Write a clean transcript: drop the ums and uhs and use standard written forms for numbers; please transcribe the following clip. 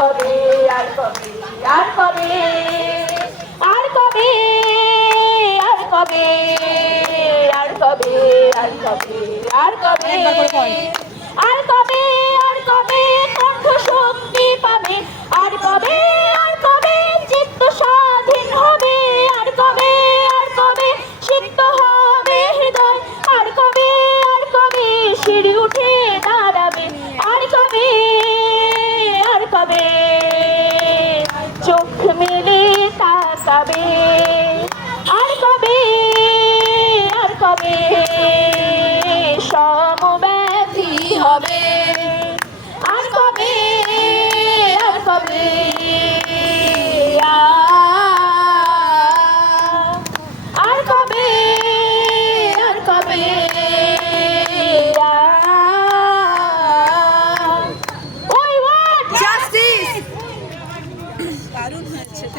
কবে আর কবে আর কবে আর কবে আর কবে আর কবে আর কবে আর কবে আর কবে আর কবে কণ্ঠ শক্তি পাবে আর কবে চিত্ত স্বাধীন হবে আর কবে সিদ্ধ হবে হৃদয় আর কবে সিঁড়ি উঠে দাঁড়াবে আর কবে চোখ মেলে তাকাবে আর কবে